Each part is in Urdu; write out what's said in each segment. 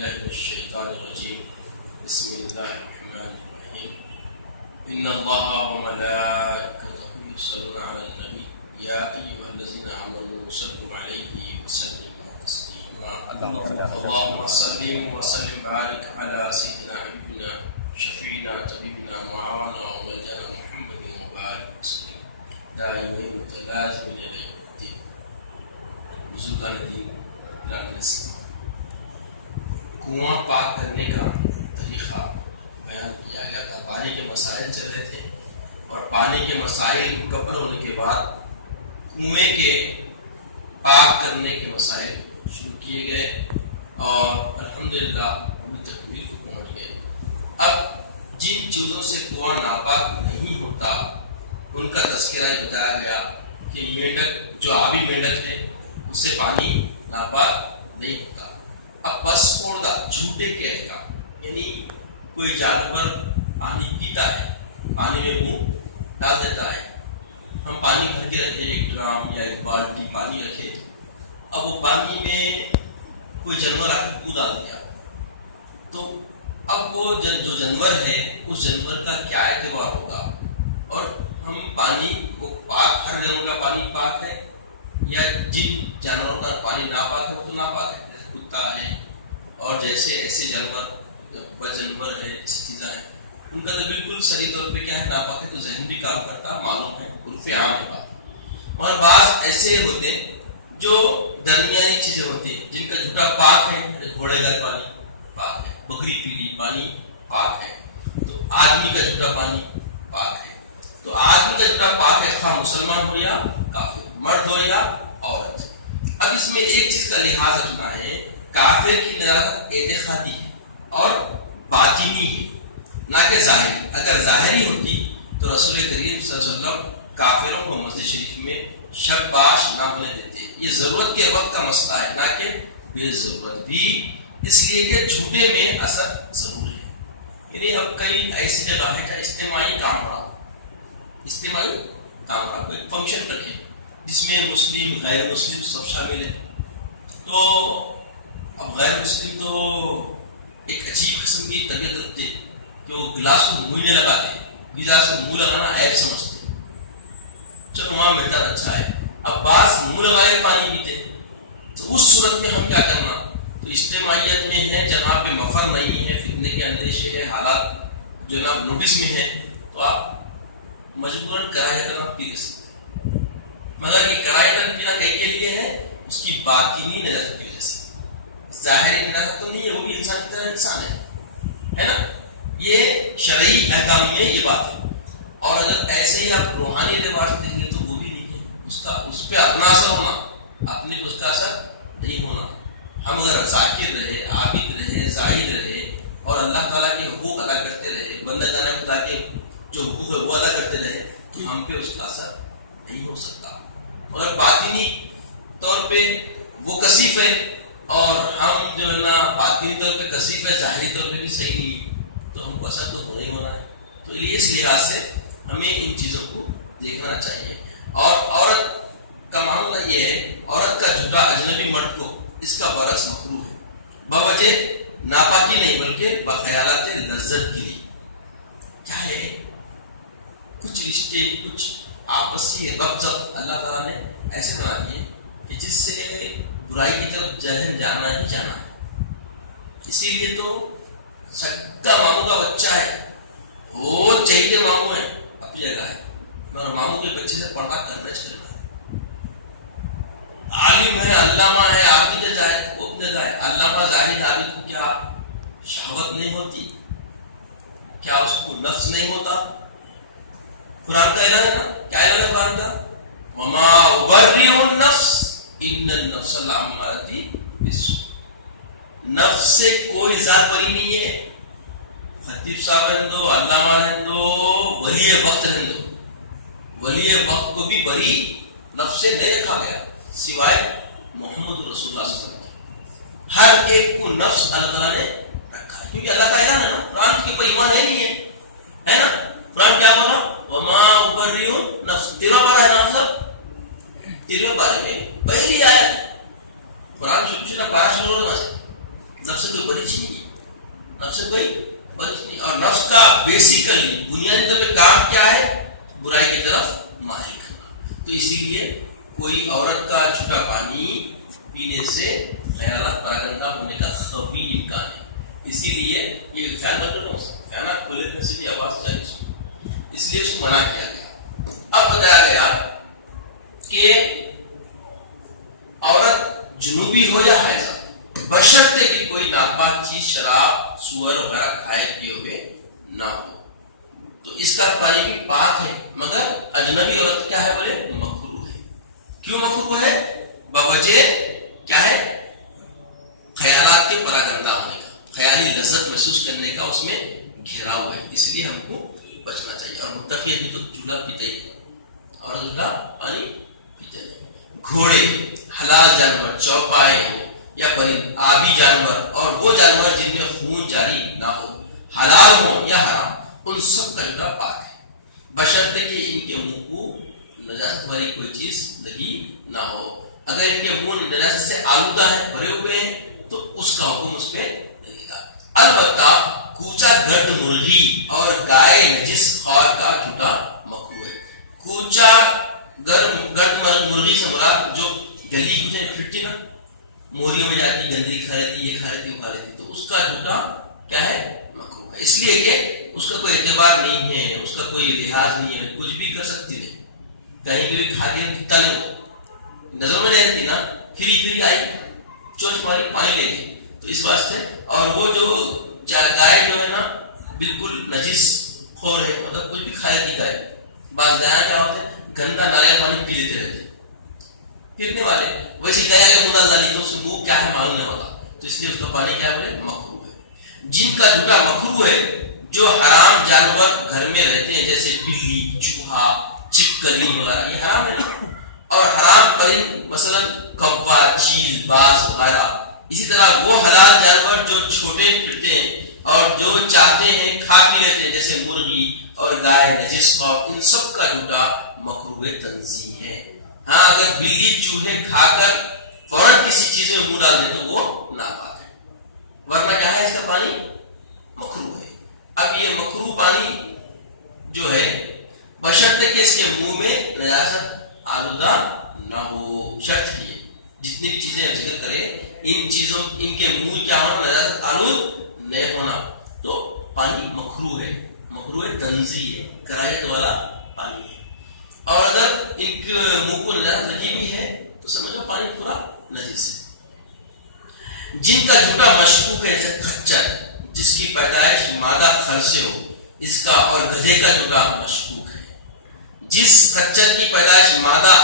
بالله من الشيطان الرجيم. بسم الله الرحمن الرحيم. إن الله وملائكته يصلون على النبي يا أيها الذين آمنوا صلوا عليه وسلموا تسليما. اللهم صل وسلم وبارك على سيدنا حبيبنا شفيعنا طبيبنا معاونا وملجأنا محمد وبارك وسلم دائمين متلازمين إلى يوم الدين. بزرگان دین کنواں پاک کرنے کا طریقہ بیان کیا گیا تھا. پانی کے مسائل چل رہے تھے اور پانی کے مسائل مکمل ہونے کے بعد کنویں کے پاک کرنے کے مسائل شروع کیے گئے اور الحمدللہ ابھی تک بھی پہنچ گئے. اب جن چیزوں سے کنواں ناپاک نہیں ہوتا ان کا تذکرہ بتایا گیا کہ مینڈک جو آبی مینڈک ہے اس سے پانی ناپاک نہیں ہوتا. اب بس خوردہ جھوٹے قید کا یعنی کوئی جانور پانی پیتا ہے, پانی میں منہ ڈال دیتا ہے. ہم پانی بھر کے رکھے, ایک ڈرام یا ایک بالٹی پانی رکھے, اب وہ پانی میں کوئی جانور آ کے منہ ڈال دیا تو اب وہ جو جانور ہے اس جانور کا کیا اعتبار ہوگا؟ اور ہم پانی کو پاک, ہر جانور کا پانی پاک ہے یا جن جانوروں کا پانی ناپاک ہے وہ تو ناپاک ہے, جیسے کتا ہے اور جیسے ایسے جانور جانور ہے, ایسی چیزیں ہیں ان کا تو بالکل صحیح طور پہ کیا ہے ناپاک ہے. تو ذہن بھی کام کرتا, معلوم ہے, عرف عام ہے بات. اور بعض ایسے ہوتے جو درمیانی چیزیں ہوتی ہیں جن کا جھوٹا پاک ہے, گھوڑے کا پانی پاک ہے, بکری پیلی پانی پاک ہے, تو آدمی کا جھوٹا پانی پاک ہے. تو آدمی کا جھوٹا پاک ہے خواہ مسلمان ہو یا کافر, مرد ہو یا عورت. اب اس میں ایک چیز کا لحاظ رکھنا ہے, کافر کی نجاست اعتقادی ہے اور باطنی ہے نہ کہ ظاہری. اگر ظاہری ہوتی تو رسول کریم صلی اللہ علیہ وسلم کافروں کو مسجد شریف میں شب باش نہ ہونے دیتے. یہ ضرورت کے وقت کا مسئلہ ہے نہ کہ بے ضرورت بھی, اس لیے کہ جھوٹے میں اثر ضرور ہے. یعنی اب کئی ایسی جگہ ہے جہاں اجتماعی کام ہو رہا, اجتماعی کام ہو رہا, کوئی فنکشن رکھے جس میں مسلم غیر مسلم سب شامل ہیں. تو اب غیر مسلم تو ایک عجیب قسم کی طبیعت رکھتے کہ وہ گلاس کو منہ نہیں لگاتے, گلاس کو منہ لگانا عیب سمجھتے. چلو وہاں بہتر اچھا ہے. اب بعض منہ لگائے پانی پیتے, تو اس صورت میں ہم کیا کرنا؟ تو اجتماعیت میں ہے جہاں پہ مفر نہیں ہے, فتنے کے اندیشے ہے, حالات جو نا نوٹس میں ہے, تو آپ مجبوراً کرایہ کرنا پی سکتے. مگر یہ کرائے تک پینا کئی کے لیے ہے اس کی باطنی نجاست کی وجہ سے, ظاہری نجاست تو نہیں ہے, وہ بھی انسان کی طرح انسان ہے نا. یہ شرعی احکام میں یہ بات ہے. اور اگر ایسے ہی آپ روحانی اعتبار سے دیکھیں تو وہ بھی نہیں ہے, اس پہ اپنا اثر ہونا, اپنے کو اس کا اثر نہیں ہونا. ہم اگر ذاکر رہے, عابد رہے, زاہد رہے اور اللہ تعالیٰ کے حقوق ادا کرتے رہے, بندہ جانے خدا کے جو حقوق ہے وہ ادا کرتے رہے, تو ہم پہ اس کا اثر نہیں ہو سکتا. اور باطنی طور پہ وہ کثیف ہے اور ہم جو ہے نا باطنی طور پہ کثیف ہے, ظاہری طور پہ بھی صحیح نہیں, تو ہم کو اثر تو ہونا ہی ہونا ہے. تو اس لحاظ سے ہمیں ان چیزوں کو دیکھنا چاہیے. اور عورت کا معاملہ یہ ہے, عورت کا جھوٹا اجنبی مرد کو اس کا برعکس مکروہ ہے, بوجہ ناپاکی نہیں بلکہ بخیالات لذت کے لیے. چاہے کچھ رشتے, کچھ آپسی ربط اللہ تعالیٰ نے ایسے بنا دیے کہ جس سے برائی کی طرف ذہن جانا ہی جانا ہے. اسی لیے تو سگا ماموں کا بچہ ہے, وہ چہیتے ماموں ہے اپنی جگہ ہے, مگر ماموں کے بچے سے پردہ کرنا ہے. عالم ہے, علامہ ہے, عابد ہے, زاہد, وہ جگہ ہے. علامہ زاہد عابد کو کیا شہوت نہیں ہوتی؟ کیا اس کو نفس نہیں ہوتا؟ قرآن کا اعلان ہے نا, کیا اعلان ہے قرآن کا؟ وما ابرئ النفس ان النفس لامارۃ بالسوء. نفس سے کوئی ذات بری نہیں ہے. خطیب صاحب رہن دو, علامہ رہن دو, ولی وقت رہن دو, ولی وقت کو بھی بری نفس سے نہیں رکھا گیا سوائے محمد رسول اللہ صلی اللہ علیہ وسلم. ہر ایک کو نفس اللہ تعالیٰ نے رکھا ہے, کیونکہ اللہ کا اعلان ہے نا. قرآن کے اوپر ایمان ہے نہیں ہے نا. قرآن کیا بولا؟ وما ابرئ النفس. 13 بار ہے نا صاحب, 13 بارے میں پہلی آیت قرآن شروع 12 شروع ہونا نفس سے کوئی بڑی چیز نہیں، نفس سے کوئی بڑی چیز نہیں. اور نفس کا بیسیکلی بنیادی طور پہ کام کیا ہے؟ برائی کی طرف مائل کرنا. تو اسی لیے کوئی عورت کا جھوٹا پانی پینے سے خیالات پراگندہ ہونے کا خفی امکان ہے. اسی لیے یہ خیال بند کرنا، خیالات کھولنے سے بھی آواز جاری سن، اس لیے اس کو منع کیا گیا. اب بتایا گیا کہ عورت جنوبی ہو یا حائضہ، بشرطے کہ کوئی ناپاک چیز شراب سور وغیرہ کھائے پیے ہوئے نہ ہو. تو اس کا پانی بھی پاک ہے، مگر اجنبی عورت کیا ہے بولے؟ مکروہ ہے. کیوں مکروہ ہے؟ بوجہ کیا ہے؟ خیالات کے پراگندہ ہونے کا، خیالی لذت محسوس کرنے کا اس میں گھیراؤ ہے. اس لیے ہم کو بچنا چاہیے. اور متقی آدمی تو جھولا پیتے ہی اور جھولا پانی پیتے نہیں. گھوڑے، حلال جانور، چوپائے یا پرند، آبی جانور اور وہ جانور جن میں خون جاری نہ ہو، حلال ہو یا حرام، ان سب کا جھولا پاک ہے، بشرطے کہ ان کے منہ کو نجاست والی کوئی چیز لگی نہ ہو. اگر ان کے منہ نجاست سے آلودہ ہے، بھرے ہوئے ہیں، تو اس کا حکم اس پہ لگے گا. البتہ کوچا گرد مرغی اور گائے نجس خور کا جھوٹا مکروہ ہے. کوچا گرد مرغی سے مراد جو گلی کوچے پھرتی نا، موریوں میں جاتی، گندگی کھا لیتی، یہ کھا لیتی، وہ کھا لیتی، تو اس کا جھوٹا کیا ہے؟ مکروہ ہے. اس لیے کہ اس کا کوئی اعتبار نہیں ہے، اس کا کوئی لحاظ نہیں ہے، کچھ بھی کر سکتی ہے، کہیں بھی کھا کے دکھتا نہیں، وہ نظر میں نہیں رہتی نا، پھری آئی چوچ ماری پانی لے گئی. تو اس واسطے، اور وہ جو گائے جو ہے نا بالکل نجس خور ہے، مطلب کچھ بھی کھا لیتی گائے. بعض گائے کیا ہوتے ہیں؟ گندا نالیہ پانی پی لیتے رہتے پھرنے والے، ویسے گیا کہ منہ ڈال ڈالی تو اس منہ کیا ہے معلوم نہیں ہوتا. تو اس لیے اس کا پانی کیا بولے؟ مکروہ ہے. جن کا جھوٹا مکروہ ہے، جو حرام جانور گھر میں رہتے ہیں، جیسے بلی، چوہا، چھپکلی وغیرہ، یہ حرام ہے نا. اور حرام پرند مثلا کوا، چیل، باز وغیرہ. اسی طرح وہ حلال جانور جو چھوٹے پھرتے ہیں اور جو چاہتے ہیں کھا پی لیتے ہیں، جیسے مرغی اور گائے نجس خور، ان سب کا جھوٹا مکروہ تنزیہ ہے. ہاں اگر بلی چوہے کھا کر فوراً کسی چیز میں منہ ڈال دے تو وہ ناپاک ہے، ورنہ کیا ہے؟ اس کا پانی مکروہ ہے. اب یہ مکروہ پانی جو ہے بشرطے کہ اس کے منہ میں نجاست آلودہ نہ ہو. شرط ہے جتنی بھی چیزیں ہم ذکر کریں، ان چیزوں ان کے منہ کیا ہونا؟ نجاست آلود نہیں ہونا. تو پانی مکروہ ہے، مکروہ تنزیہ ہے، کراہیت والا پانی ہے. اور اگر ان کے منہ کو نجاست لگی بھی ہے تو سمجھو پانی پورا نجس ہے. جن کا جھوٹا مشکوک ہے، جیسے کھچر جس کی پیدائش مادہ خر سے ہو، اس کا، اور گدھے کا جھوٹا مشکوک ہے. جس کھچر کی پیدائش مادہ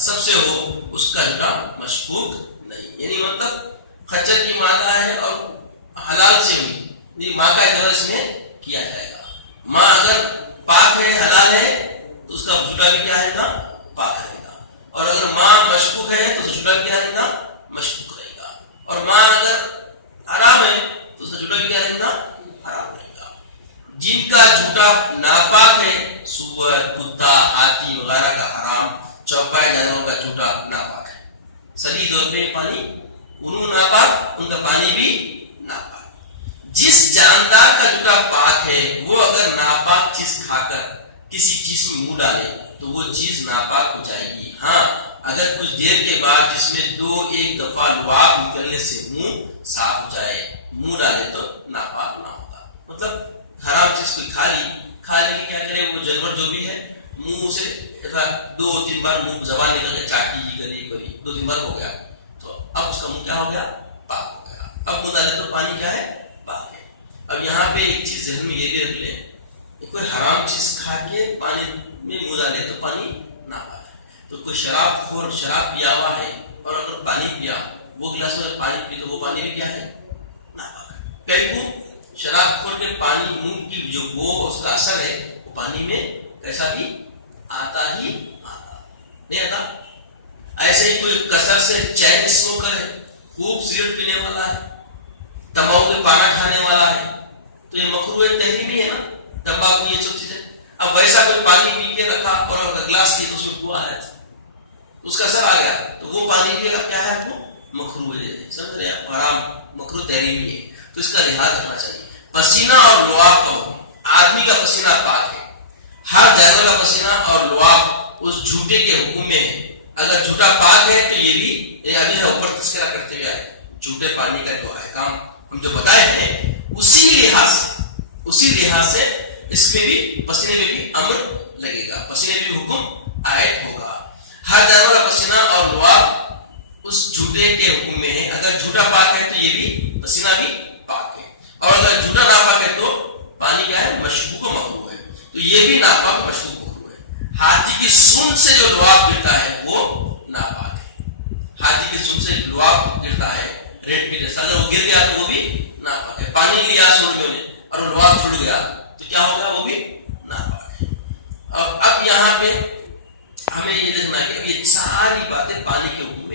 سب سے ہو، اس کا جھوٹا مشکوک نہیں. یعنی مطلب کھچر کی مادہ ہے اور حلال سے ہوئی، ماں کا اعتبار اس میں کیا جائے گا. ماں اگر پاک ہے، حلال ہے، تو اس کا جھوٹا بھی کیا رہے گا؟ پاک رہے گا. اور اگر ماں مشکوک ہے تو اس کا جھوٹا بھی کیا رہے گا؟ مشکوک رہے گا. اور ماں اگر حرام ہے تو اس کا جھوٹا بھی کیا رہے گا؟ حرام رہے گا. جن کا جھوٹا ناپاک ہے، سور، کتا، ہاتھی وغیرہ کا حرام، چوپائے جانوروں کا جھوٹا ناپاک ہے. سبھی دور میں پانی انہوں ناپاک، ان کا پانی بھی ناپاک. جس جاندار کا جھوٹا پاک ہے، وہ اگر ناپاک چیز کھا کر کسی چیز میں منہ ڈالے تو وہ چیز ناپاک ہو جائے گی. ہاں اگر کچھ دیر کے بعد جس میں ایک دفعہ لعاب نکلنے سے منہ صاف ہو جائے، منہ ڈالے تو ناپاک نہ ہوگا. مطلب حرام چیز کو کھا لے کے کیا کرے؟ وہ جانور جو بھی ہے منہ سے 2-3 بار منہ زبان نکل کے چاٹی جی گلی 2-3 بار ہو گیا، تو اب اس کا منہ کیا ہو گیا؟ پاک ہو گیا. اب منہ ڈالے تو پانی کیا ہے؟ پاک ہے. اب یہاں پہ ایک چیز ذہن میں یہ بھی رکھ لیں، کوئی حرام چیز کھا کے پانی میں منہ ڈالے تو پانی ناپاک ہے. تو کوئی شراب خور شراب پیا ہوا ہے اور اگر پانی پیا، وہ گلاس میں پانی پی، تو وہ پانی بھی کیا ہے؟ ناپاک ہے. کیوں؟ شراب خور کے پانی منہ کی جو وہ اس کا اثر ہے، وہ پانی میں کیسا بھی آتا ہی آتا نہیں آتا. ایسے ہی کوئی کثر سے چین اسموکر ہے، خوب سگریٹ پینے والا ہے، تمباکو کے پانا کھانے والا ہے، تو یہ مکروہ تحریمی ہے نا، تمباکو یہ سب چیزیں. اب ویسا کوئی پانی پی کے رکھا اور گلاس کی تو اس میں بوا آیا تھا، اس کا اثر آ گیا، تو وہ پانی پی کیا ہے؟ وہ مکروہ ہے. سمجھ رہے ہیں؟ حرام مکروہ تحریمی ہے، تو اس کا لحاظ رکھنا چاہیے. پسینہ اور لعاب کا حکم. آدمی کا پسینہ پاک ہے، ہر جانور کا پسینہ اور لعاب اس جھوٹے کے حکم میں ہے. اگر جھوٹا پاک ہے تو یہ بھی ابھی جو اوپر تذکرہ کرتے ہوئے آئے جھوٹے پانی کا جو احکام ہم جو بتائے ہیں اسی لحاظ سے اس میں بھی پسینے میں بھی امر لگے گا، پسینے میں بھی حکم عائد ہوگا. ہر جانور کا پسینہ اور لعاب اس جھوٹے کے حکم میں ہے. اگر جھوٹا پاک ہے تو یہ بھی پسینہ بھی پاک ہے، اور اگر جھوٹا ناپاک ہے تو پانی کیا ہے؟ مشکوک و مکروہ ہے، تو یہ بھی ناپاک مشکوک مکروہ ہے. ہاتھی کی سونڈ سے جو لعاب گرتا ہے وہ ناپاک ہے. ہاتھی کی سونڈ سے لعاب گرتا ہے ریت کے جیسا، اگر وہ گر گیا تو وہ بھی ناپاک ہے. پانی لیا سونڈ میں نے اور لعاب چھوڑ گیا تو کیا ہوگا؟ وہ بھی ناپاک ہے. اور اب یہاں پہ ہمیں یہ دیکھنا ہے کہ یہ ساری باتیں پانی کے حکم